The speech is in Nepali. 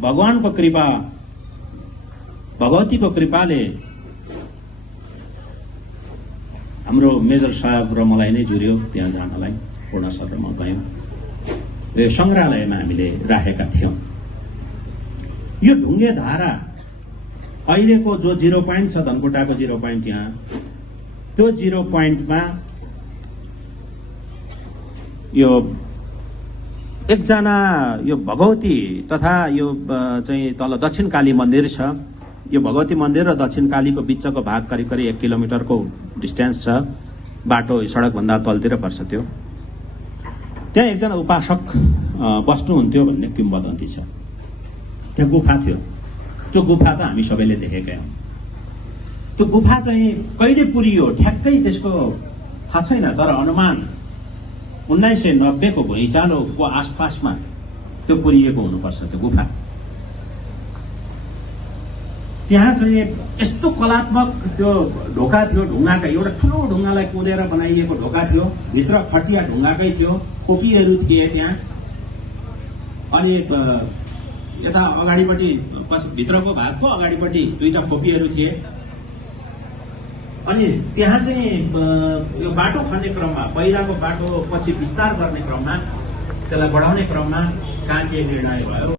भगवानको कृपा, भगवतीको कृपाले हाम्रो मेजर साहब र मलाई नै जुर्यो त्यहाँ जानलाई, पूर्ण सरमा गयौं। यो संग्रहालयमा हामीले राखेका थियौं। यो ढुङ्गे धारा अहिलेको जो 0 पोइन्ट छ, धनकुटाको 0 पोइन्ट, यहाँ त्यो 0 पोइन्टमा यो एकजना यो भगवती तथा यो चाहिँ तल दक्षिण काली मन्दिर छ। यो भगवती मन्दिर र दक्षिण कालीको बिचको भाग करिब करिब 1 किलोमिटरको डिस्टेन्स छ। बाटो सडक भन्दा तलतिर पर्छ त्यो। त्यहाँ एकजना उपासक बस्नुहुन्थ्यो भन्ने किम्वदन्ती छ। त्यहाँ गुफा थियो। त्यो गुफा त हामी सबैले देखेकै हौं। त्यो गुफा चाहिँ कहिले पुरियो ठ्याक्कै त्यसको थाहा छैन, तर अनुमान 1990 को भुइँचालोको आसपासमा त्यो पुरिएको हुनुपर्छ त्यो गुफा। त्यहाँ चाहिँ यस्तो कलात्मक त्यो ढोका थियो, ढुङ्गाकै एउटा ठुलो ढुङ्गालाई कुदेर बनाइएको ढोका थियो। भित्र खटिया ढुङ्गाकै थियो, खोपीहरू थिए त्यहाँ। अनि यता अगाडिपट्टि भित्रको भागको अगाडिपट्टि 2टा खोपीहरू थिए। अनि त्यहाँ चाहिँ यो बाटो खन्ने क्रममा, पहिलाको बाटो पछि विस्तार गर्ने क्रममा, त्यसलाई बढाउने क्रममा कहाँ के निर्णय भयो।